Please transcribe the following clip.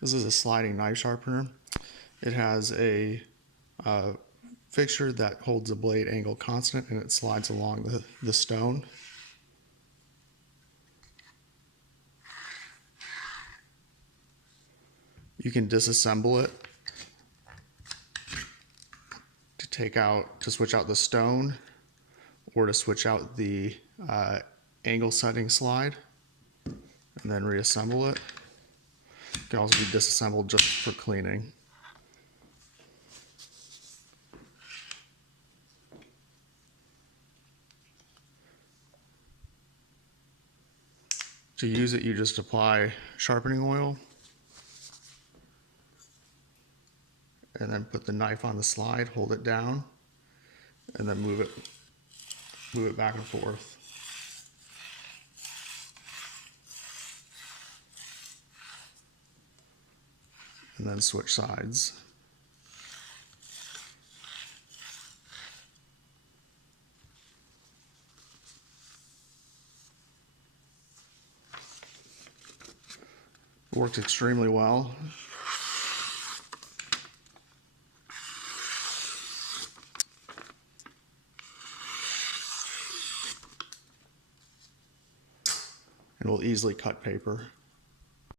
This is a sliding knife sharpener. It has a fixture that holds the blade angle constant, and it slides along the stone. You can disassemble it to switch out the stone, or to switch out the angle setting slide, and then reassemble it. It can also be disassembled just for cleaning. To use it, you just apply sharpening oil and then put the knife on the slide, hold it down, and then move it back and forth. And then switch sides. It works extremely well. And will easily cut paper.